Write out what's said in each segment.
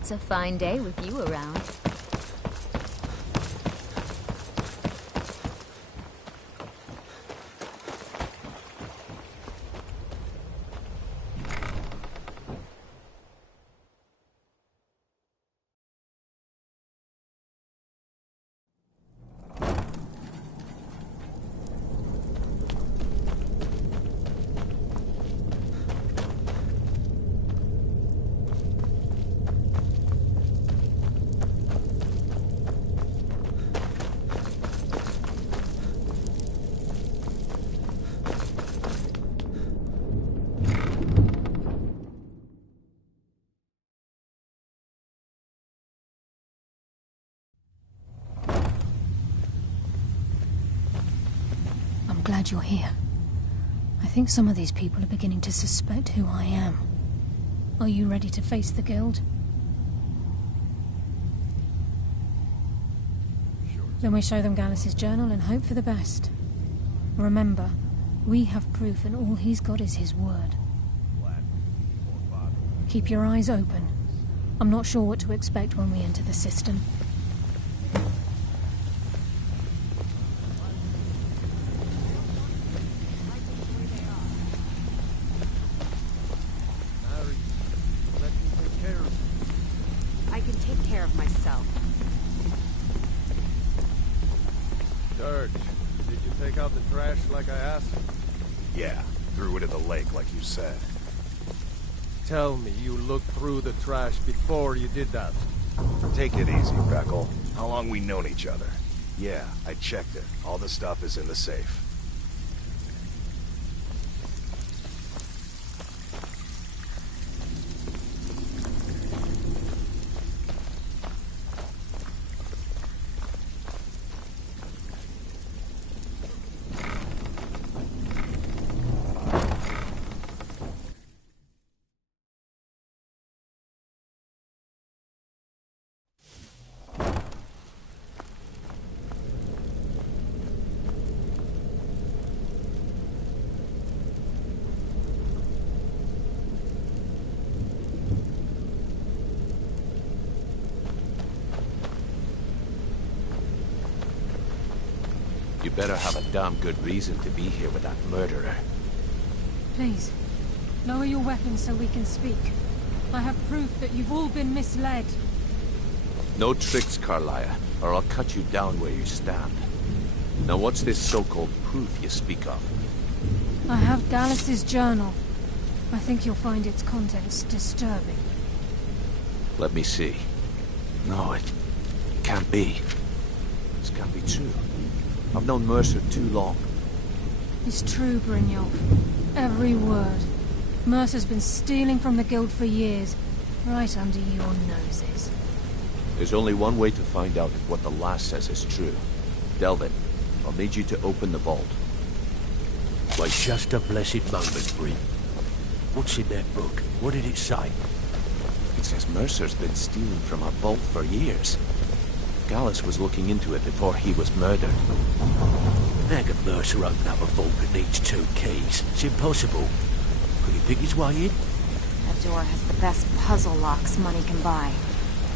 It's a fine day with you around. Glad you're here. I think some of these people are beginning to suspect who I am. Are you ready to face the guild? Sure. Then we show them Gallus's journal and hope for the best. Remember, we have proof and all he's got is his word. Keep your eyes open. I'm not sure what to expect when we enter the system. Like I asked? Yeah, threw it in the lake like you said. Tell me you looked through the trash before you did that. Take it easy, Beckle. How long we known each other? Yeah, I checked it. All the stuff is in the safe. You better have a damn good reason to be here with that murderer. Please, lower your weapons so we can speak. I have proof that you've all been misled. No tricks, Carlia, or I'll cut you down where you stand. Now what's this so-called proof you speak of? I have Gallus's journal. I think you'll find its contents disturbing. Let me see. No, it can't be. This can't be true. I've known Mercer too long. It's true, Brynjolf. Every word. Mercer's been stealing from the guild for years, right under your noses. There's only one way to find out if what the lass says is true. Delvin, I'll need you to open the vault. Wait just a blessed moment, Bryn. What's in that book? What did it say? It says Mercer's been stealing from our vault for years. Gallus was looking into it before he was murdered. How can Mercer open up a vault that needs 2 keys? It's impossible. Could he pick his way in? That door has the best puzzle locks money can buy.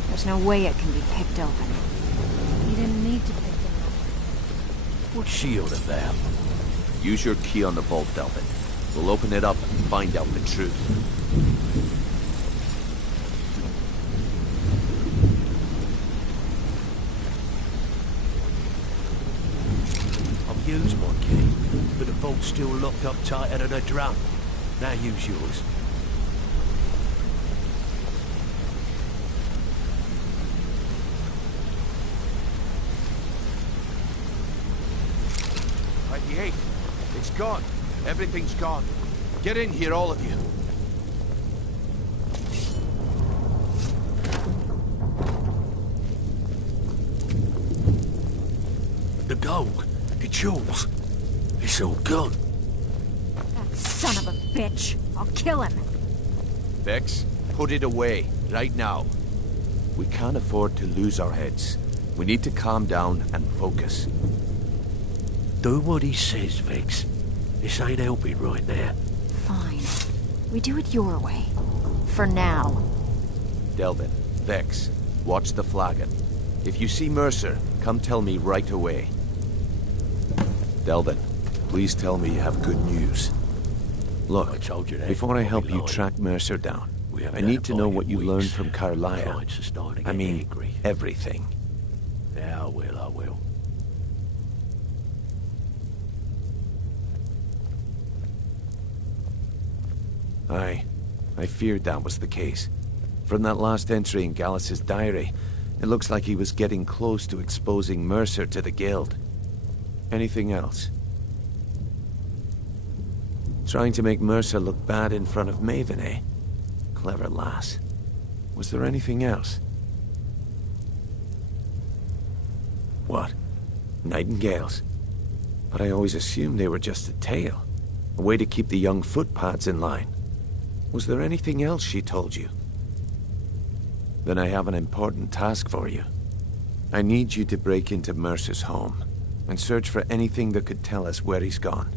There's no way it can be picked open. You didn't need to pick them up. What's she on about? Use your key on the vault, Delvin. We'll open it up and find out the truth. Use my key, but the vault's still locked up tighter than a drum. Now use yours. It's gone. Everything's gone. Get in here, all of you. The gold. It's yours. It's all gone. That son of a bitch. I'll kill him. Vex, put it away, right now. We can't afford to lose our heads. We need to calm down and focus. Do what he says, Vex. This ain't helping right now. Fine. We do it your way. For now. Delvin, Vex, watch the flagon. If you see Mercer, come tell me right away. Delvin, please tell me you have good news. Look, I told you that before I help before we you lied. track Mercer down, We haven't I had need a to know bite what in you learned weeks. from Carlisle. Clients are starting to I get mean, angry. everything. Yeah, I will. I feared that was the case. From that last entry in Gallus's diary, it looks like he was getting close to exposing Mercer to the Guild. Anything else? Trying to make Mercer look bad in front of Maven, eh? Clever lass. Was there anything else? What? Nightingales? But I always assumed they were just a tale. A way to keep the young footpads in line. Was there anything else she told you? Then I have an important task for you. I need you to break into Mercer's home and search for anything that could tell us where he's gone.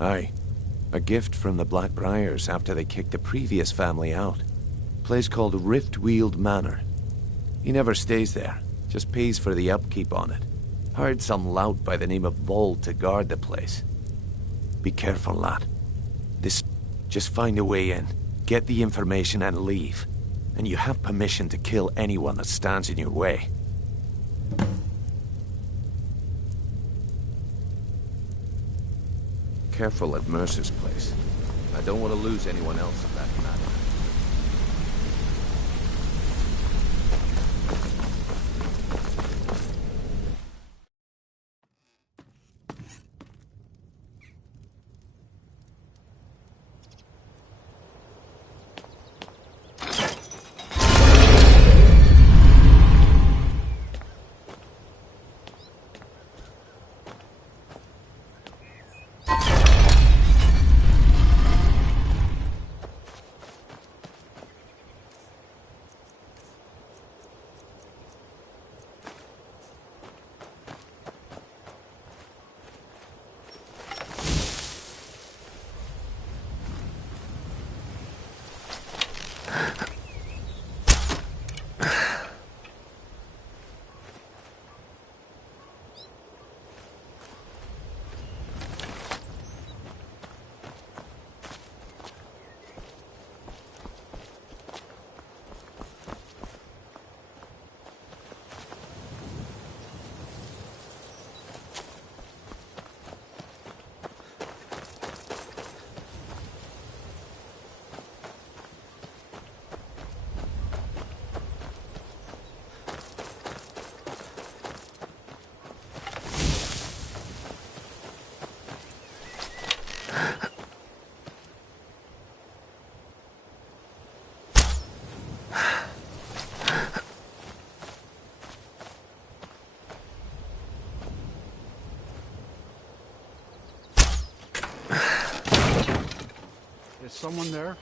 Aye. A gift from the Blackbriars after they kicked the previous family out. Place called Riftweald Manor. He never stays there, just pays for the upkeep on it. Hired some lout by the name of Vold to guard the place. Be careful, lad. Just find a way in, get the information and leave. And you have permission to kill anyone that stands in your way. Careful at Mercer's place. I don't want to lose anyone else in that matter. Is someone there?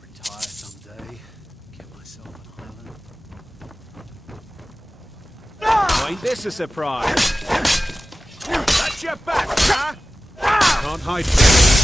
Retire someday. Get myself an island. Ain't this a surprise? That's your back, huh? Can't hide from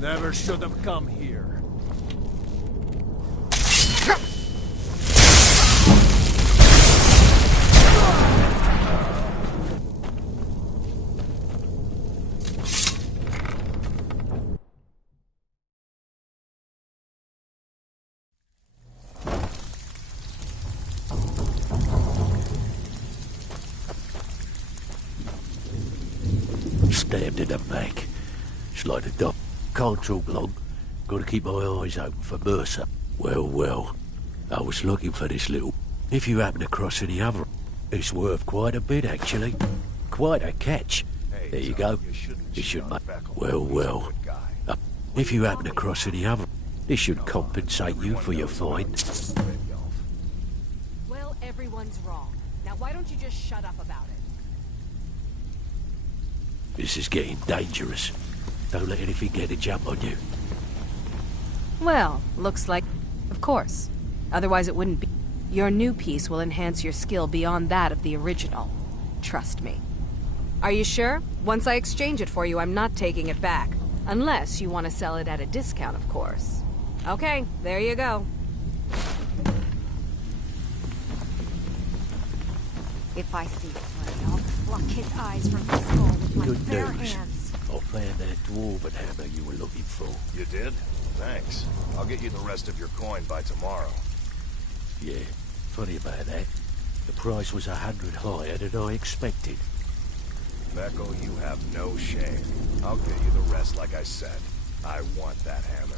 Never should have come here. Stabbed in the back. It's like the dog. Can't talk long. Gotta keep my eyes open for Mercer. Well, well. I was looking for this little... If you happen across any other... It's worth quite a bit, actually. Quite a catch. Hey, There you Tony, go. You shouldn't This should cheat on make... Beckle. Well, He's a well. good guy. If you happen across any other... This should compensate you for your find. Well, everyone's wrong. Now why don't you just shut up about it? This is getting dangerous. Don't let anything get a jump on you. Well, looks like... Of course. Otherwise it wouldn't be... Your new piece will enhance your skill beyond that of the original. Trust me. Are you sure? Once I exchange it for you, I'm not taking it back. Unless you want to sell it at a discount, of course. Okay, there you go. If I see Flynn, I'll pluck his eyes from his skull with my Good bare news. hands. I found that dwarven hammer you were looking for. You did? Thanks. I'll get you the rest of your coin by tomorrow. Yeah, funny about that. The price was 100 higher than I expected. Beckle, you have no shame. I'll get you the rest like I said. I want that hammer.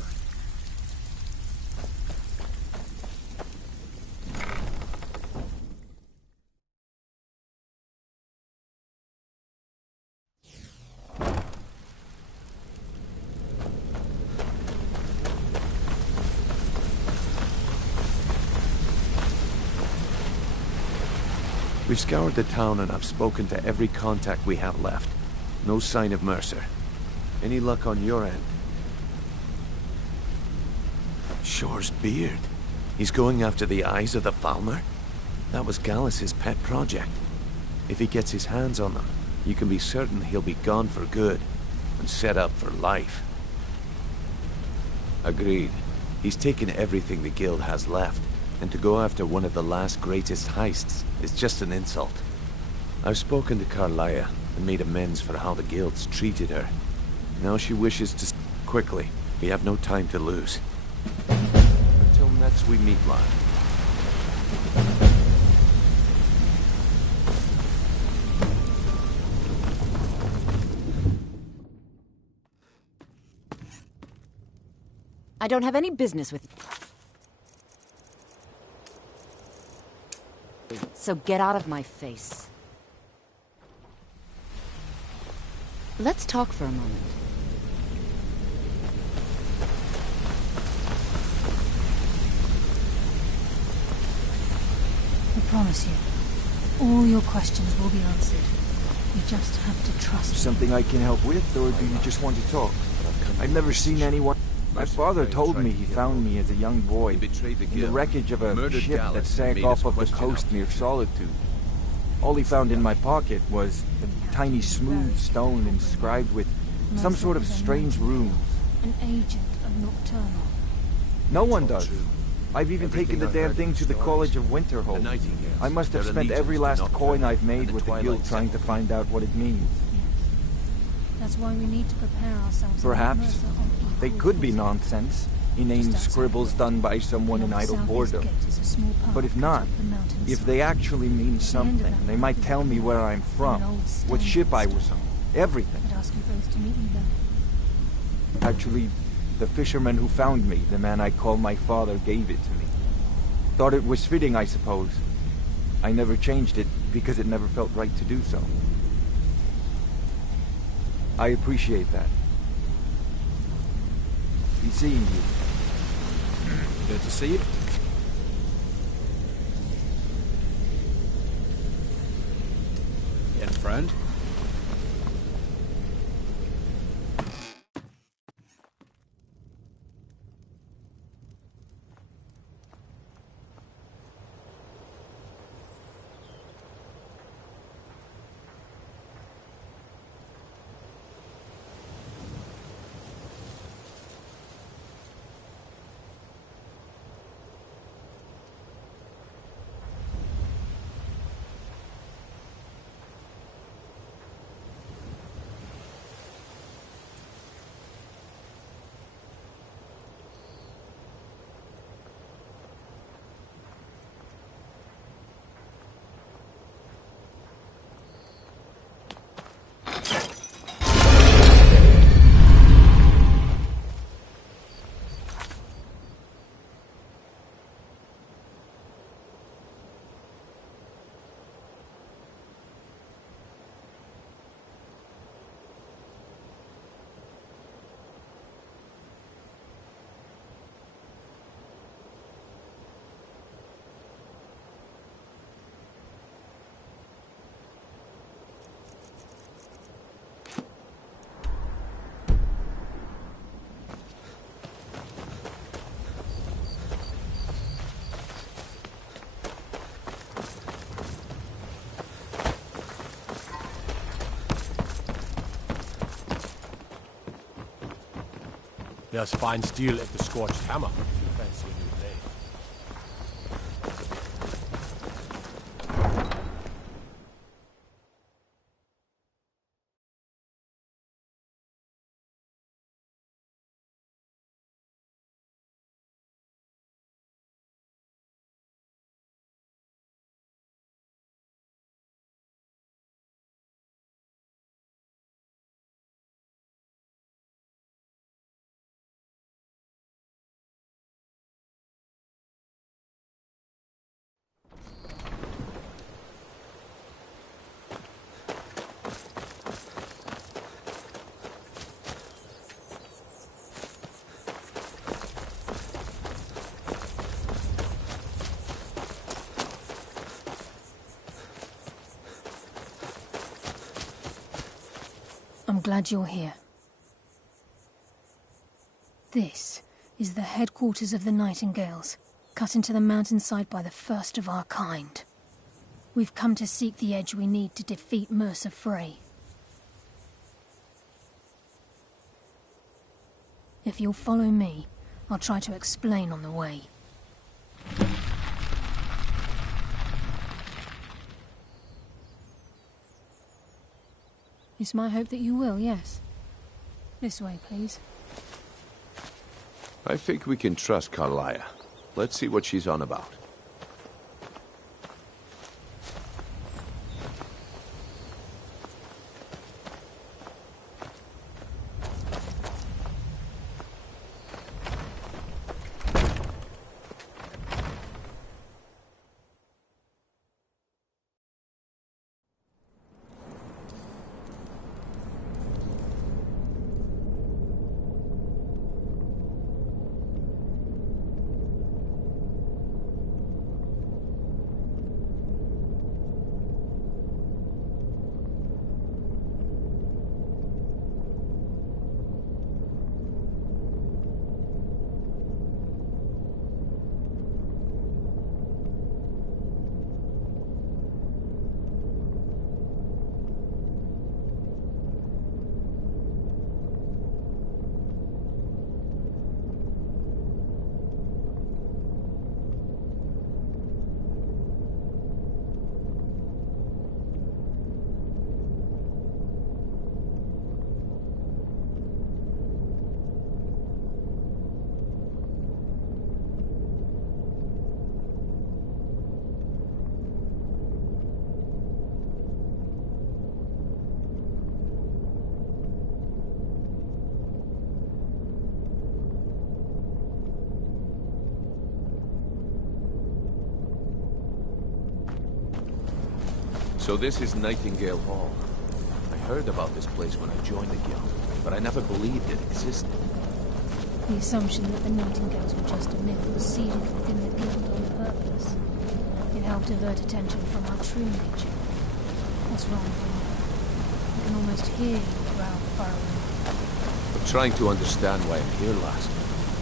We've scoured the town and I've spoken to every contact we have left. No sign of Mercer. Any luck on your end? Shore's beard. He's going after the eyes of the Falmer? That was Gallus's pet project. If he gets his hands on them, you can be certain he'll be gone for good and set up for life. Agreed. He's taken everything the guild has left, and to go after one of the last greatest heists is just an insult. I've spoken to Carlia and made amends for how the guilds treated her. Now she wishes to... Quickly, we have no time to lose. Until next we meet, lad. I don't have any business with you. So get out of my face. Let's talk for a moment. I promise you, all your questions will be answered. You just have to trust me. Something I can help with, or do you just want to talk? I've never seen anyone... My father told me he found me as a young boy in the wreckage of a ship that sank off of the coast near Solitude. All he found in my pocket was a tiny smooth stone inscribed with some sort of strange runes. An agent of Nocturnal. No one does. I've even taken the damn thing to the College of Winterhold. I must have spent every last coin I've made with the guild trying to find out what it means. Yes. That's why we need to prepare ourselves. Perhaps they could be nonsense, inane scribbles done by someone in idle boredom. But if not, if they actually mean something, they might tell me where I'm from, what ship I was on, everything. I'd ask you both to meet me there. Actually, the fisherman who found me, the man I call my father, gave it to me. Thought it was fitting, I suppose. I never changed it because it never felt right to do so. I appreciate that. Be seeing you. Good to see you. Yeah, friend. There's fine steel at the Scorched Hammer, if you fancy a new blade. I'm glad you're here. This is the headquarters of the Nightingales, cut into the mountainside by the first of our kind. We've come to seek the edge we need to defeat Mercer Frey. If you'll follow me, I'll try to explain on the way. It's my hope that you will, yes. This way, please. I think we can trust Carlia. Let's see what she's on about. So this is Nightingale Hall. I heard about this place when I joined the guild, but I never believed it existed. The assumption that the Nightingales were just a myth was seeded within the guild on purpose. It helped divert attention from our true nature. What's wrong, Bruno? I can almost hear your brow furrowing. I'm trying to understand why I'm here, lass.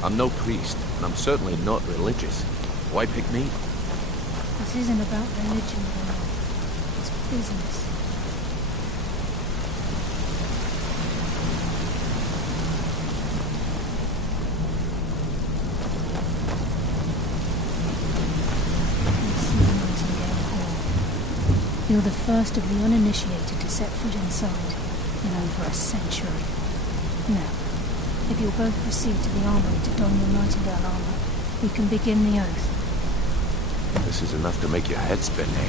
I'm no priest, and I'm certainly not religious. Why pick me? This isn't about religion, Bruno. It's business. You're the first of the uninitiated to set foot inside in over a century. Now, if you'll both proceed to the armory to don your Nightingale armor, we can begin the oath. This is enough to make your head spin, eh?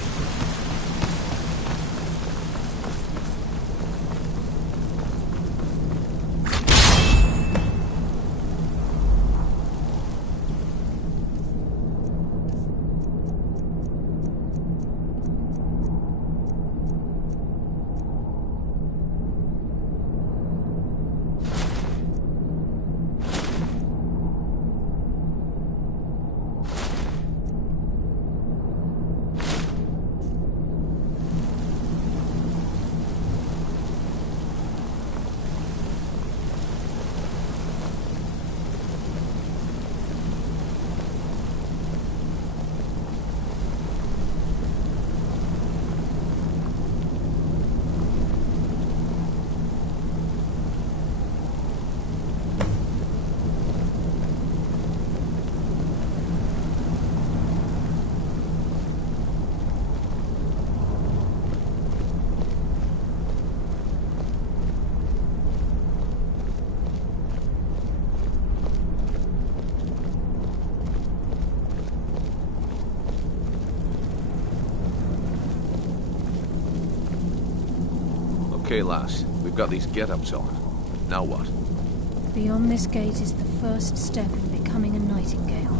Okay, lass. We've got these get-ups on. Now what? Beyond this gate is the first step in becoming a nightingale.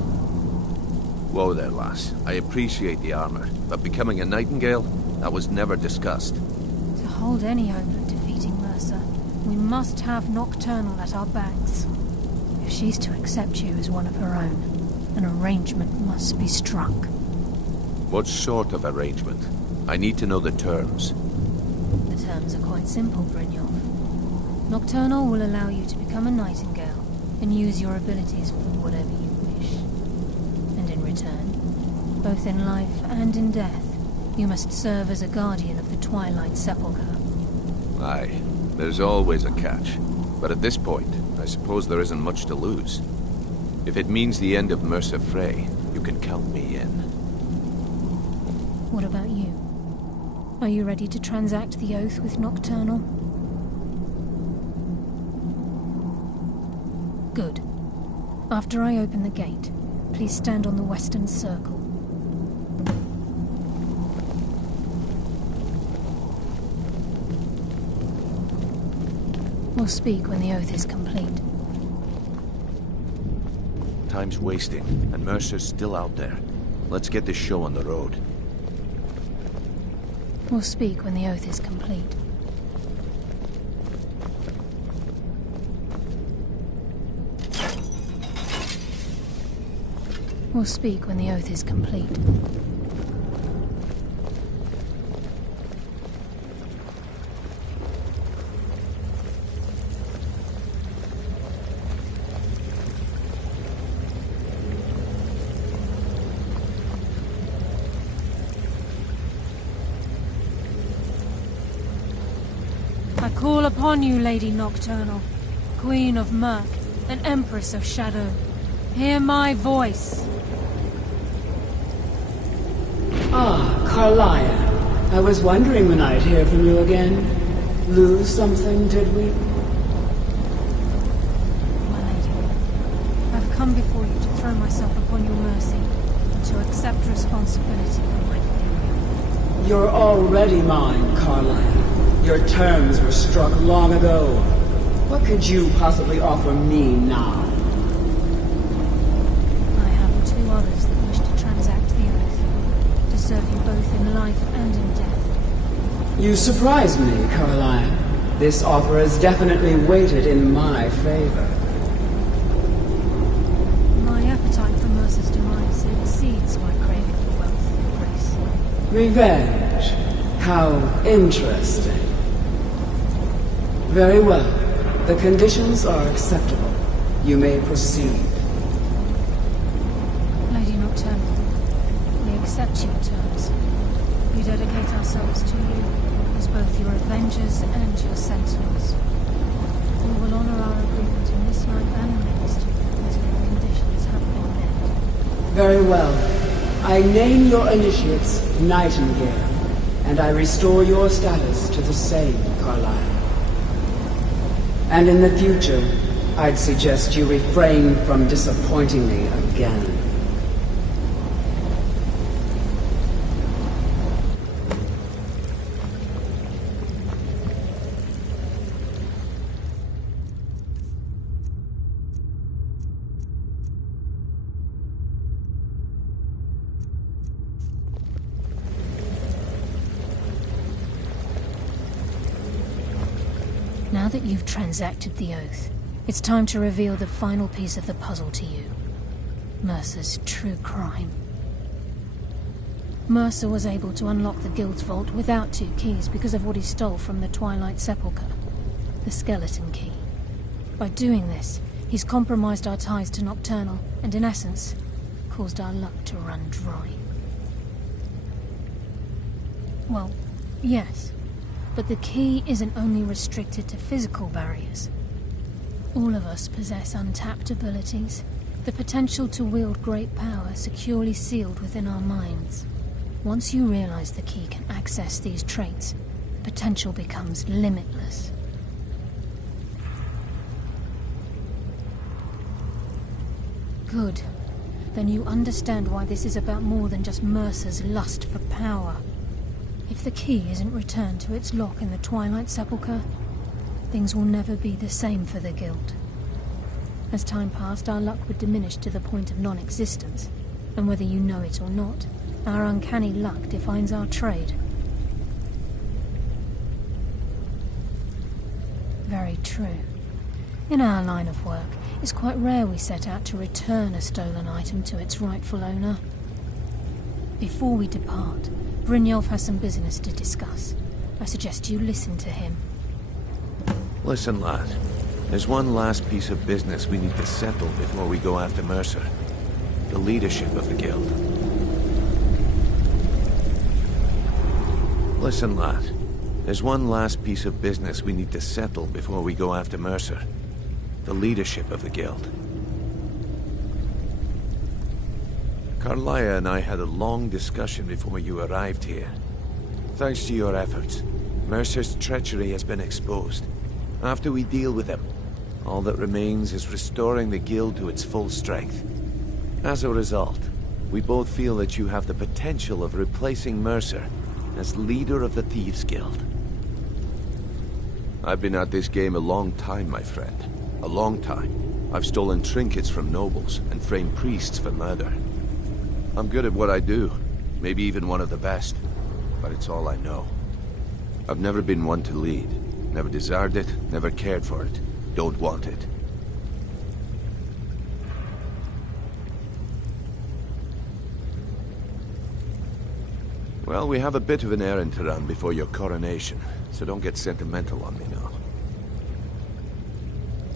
Whoa there, lass. I appreciate the armor, but becoming a nightingale? That was never discussed. To hold any hope of defeating Mercer, we must have Nocturnal at our backs. If she's to accept you as one of her own, an arrangement must be struck. What sort of arrangement? I need to know the terms. The terms are quite simple, Brynjolf. Nocturnal will allow you to become a nightingale and use your abilities for whatever you wish. And in return, both in life and in death, you must serve as a guardian of the Twilight Sepulchre. Aye, there's always a catch. But at this point, I suppose there isn't much to lose. If it means the end of Mercer Frey, you can count me in. What about you? Are you ready to transact the oath with Nocturnal? Good. After I open the gate, please stand on the western circle. We'll speak when the oath is complete. Time's wasting, and Mercer's still out there. Let's get this show on the road. We'll speak when the oath is complete. We'll speak when the oath is complete. I call upon you, Lady Nocturnal, Queen of Murk, and Empress of Shadow. Hear my voice. Ah, Carlia. I was wondering when I'd hear from you again. Lose something, did we? My lady, I've come before you to throw myself upon your mercy, and to accept responsibility for my failure. You're already mine, Carlia. Your terms were struck long ago. What could you possibly offer me now? I have two others that wish to transact the oath, to serve you both in life and in death. You surprise me, Carlia. This offer is definitely weighted in my favor. My appetite for Mercer's demise exceeds my craving for wealth and grace. Revenge. How interesting. Very well. The conditions are acceptable. You may proceed. Lady Nocturnal, we accept your terms. We dedicate ourselves to you as both your avengers and your sentinels. We will honor our agreement in this life and next until the conditions have been met. Very well. I name your initiates Nightingale, and I restore your status to the same, Carlisle. And in the future, I'd suggest you refrain from disappointing me again. Now that you've transacted the oath, it's time to reveal the final piece of the puzzle to you. Mercer's true crime. Mercer was able to unlock the Guild's vault without 2 keys because of what he stole from the Twilight Sepulchre. The skeleton key. By doing this, he's compromised our ties to Nocturnal, and in essence, caused our luck to run dry. Well, yes. But the key isn't only restricted to physical barriers. All of us possess untapped abilities, the potential to wield great power securely sealed within our minds. Once you realize the key can access these traits, potential becomes limitless. Good. Then you understand why this is about more than just Mercer's lust for power. If If the key isn't returned to its lock in the Twilight Sepulchre, things will never be the same for the Guild. As time passed, our luck would diminish to the point of non-existence, and whether you know it or not, our uncanny luck defines our trade. Very true. In our line of work, it's quite rare we set out to return a stolen item to its rightful owner. Before we depart, Brynjolf has some business to discuss. I suggest you listen to him. Listen, lad. There's one last piece of business we need to settle before we go after Mercer. The leadership of the Guild. Listen, lad. There's one last piece of business we need to settle before we go after Mercer. The leadership of the Guild. Carlia and I had a long discussion before you arrived here. Thanks to your efforts, Mercer's treachery has been exposed. After we deal with him, all that remains is restoring the Guild to its full strength. As a result, we both feel that you have the potential of replacing Mercer as leader of the Thieves' Guild. I've been at this game a long time, my friend. A long time. I've stolen trinkets from nobles and framed priests for murder. I'm good at what I do, maybe even one of the best, but it's all I know. I've never been one to lead. Never desired it, never cared for it. Don't want it. Well, we have a bit of an errand to run before your coronation, so don't get sentimental on me now.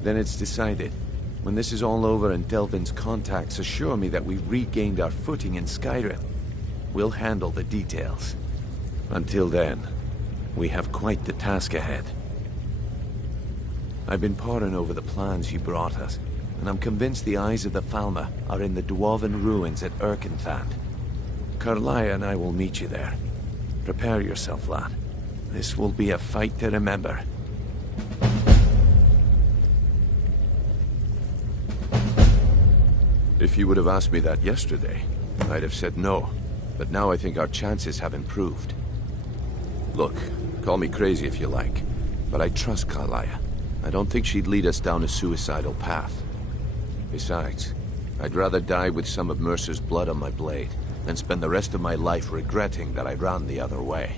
Then it's decided. When this is all over and Delvin's contacts assure me that we've regained our footing in Skyrim, we'll handle the details. Until then, we have quite the task ahead. I've been poring over the plans you brought us, and I'm convinced the eyes of the Falmer are in the Dwarven ruins at Erkenthand. Carlia and I will meet you there. Prepare yourself, lad. This will be a fight to remember. If you would have asked me that yesterday, I'd have said no. But now I think our chances have improved. Look, call me crazy if you like, but I trust Carlia. I don't think she'd lead us down a suicidal path. Besides, I'd rather die with some of Mercer's blood on my blade than spend the rest of my life regretting that I ran the other way.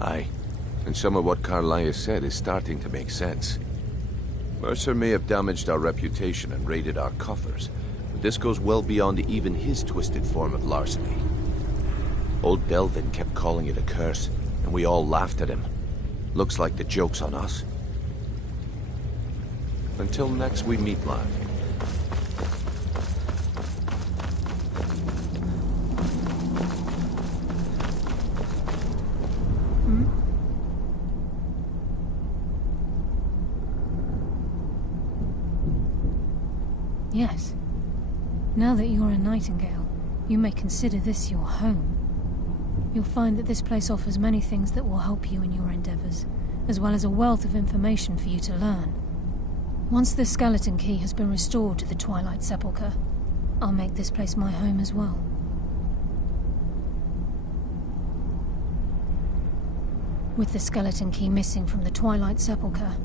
Aye, and some of what Carlia said is starting to make sense. Mercer may have damaged our reputation and raided our coffers, but this goes well beyond even his twisted form of larceny. Old Delvin kept calling it a curse, and we all laughed at him. Looks like the joke's on us. Until next we meet, lad. Yes. Now that you're a Nightingale, you may consider this your home. You'll find that this place offers many things that will help you in your endeavors, as well as a wealth of information for you to learn. Once the skeleton key has been restored to the Twilight Sepulchre, I'll make this place my home as well. With the skeleton key missing from the Twilight Sepulchre,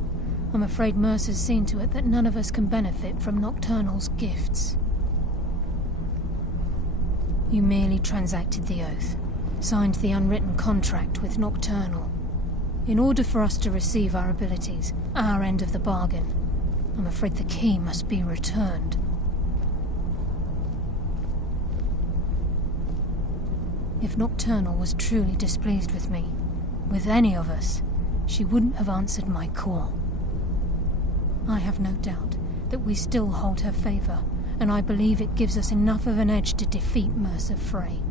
I'm afraid Mercer's seen to it that none of us can benefit from Nocturnal's gifts. You merely transacted the oath, signed the unwritten contract with Nocturnal. In order for us to receive our abilities, our end of the bargain, I'm afraid the key must be returned. If Nocturnal was truly displeased with me, with any of us, she wouldn't have answered my call. I have no doubt that we still hold her favor, and I believe it gives us enough of an edge to defeat Mercer Frey.